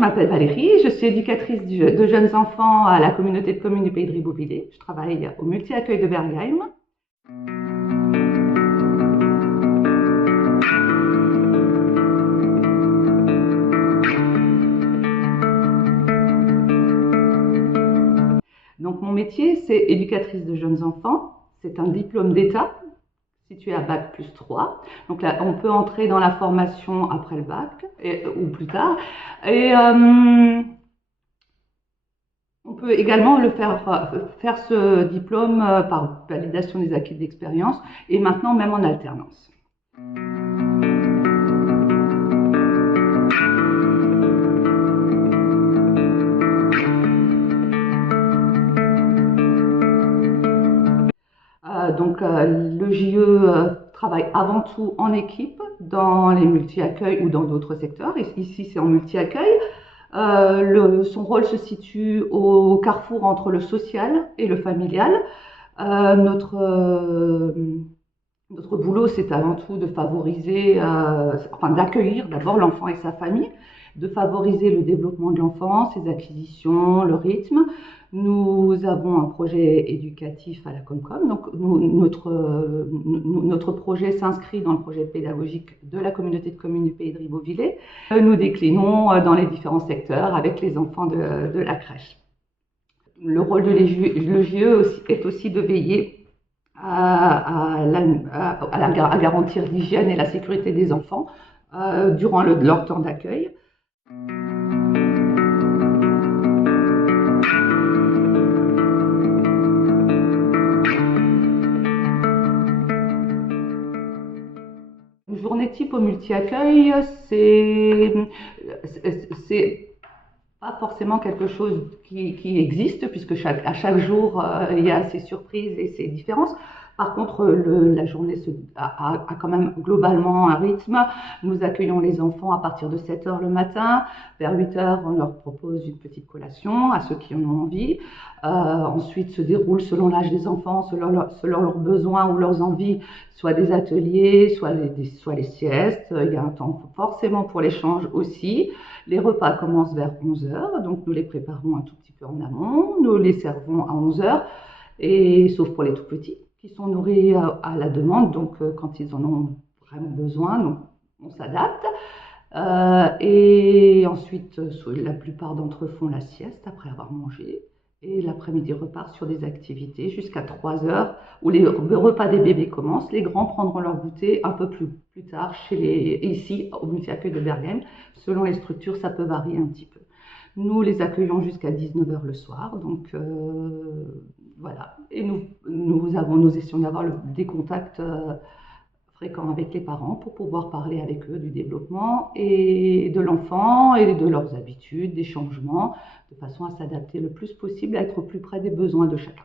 m'appelle Valérie, je suis éducatrice de jeunes enfants à la communauté de communes du Pays de Ribeauvillé. Je travaille au multi-accueil de Bergheim. Donc mon métier, c'est éducatrice de jeunes enfants. C'est un diplôme d'État situé à Bac plus 3. Donc là, on peut entrer dans la formation après le bac ou plus tard. Et on peut également faire ce diplôme par validation des acquis d'expérience et maintenant même en alternance. Le JE travaille avant tout en équipe dans les multi-accueils ou dans d'autres secteurs. Ici, c'est en multi-accueil. Son rôle se situe au carrefour entre le social et le familial. Notre boulot, c'est avant tout de favoriser, d'accueillir d'abord l'enfant et sa famille, de favoriser le développement de l'enfant, ses acquisitions, le rythme. Nous avons un projet éducatif à la Comcom. Donc, notre projet s'inscrit dans le projet pédagogique de la communauté de communes du Pays de Ribeauvillé. Nous déclinons dans les différents secteurs avec les enfants de la crèche. Le rôle de l'EJE est aussi de veiller à garantir l'hygiène et la sécurité des enfants durant leur temps d'accueil. Une journée type au multi-accueil, c'est pas forcément quelque chose qui existe, puisque à chaque jour, il y a ses surprises et ses différences. Par contre, la journée a quand même globalement un rythme. Nous accueillons les enfants à partir de 7 h le matin. Vers 8 h, on leur propose une petite collation à ceux qui en ont envie. Ensuite, se déroule selon l'âge des enfants, selon leurs besoins ou leurs envies, soit des ateliers, soit les siestes. Il y a un temps forcément pour l'échange aussi. Les repas commencent vers 11 h, donc nous les préparons un tout petit peu en amont. Nous les servons à 11 h, sauf pour les tout petits, qui sont nourris à la demande, donc quand ils en ont vraiment besoin, donc on s'adapte. Et ensuite, la plupart d'entre eux font la sieste après avoir mangé. Et l'après-midi repart sur des activités jusqu'à 3 h où le repas des bébés commence. Les grands prendront leur goûter un peu plus tard ici au multi-accueil de Bergheim. Selon les structures, ça peut varier un petit peu. Nous les accueillons jusqu'à 19 h le soir, donc voilà. Et nous essayons d'avoir des contacts fréquents avec les parents pour pouvoir parler avec eux du développement et de l'enfant et de leurs habitudes, des changements, de façon à s'adapter le plus possible, à être au plus près des besoins de chacun.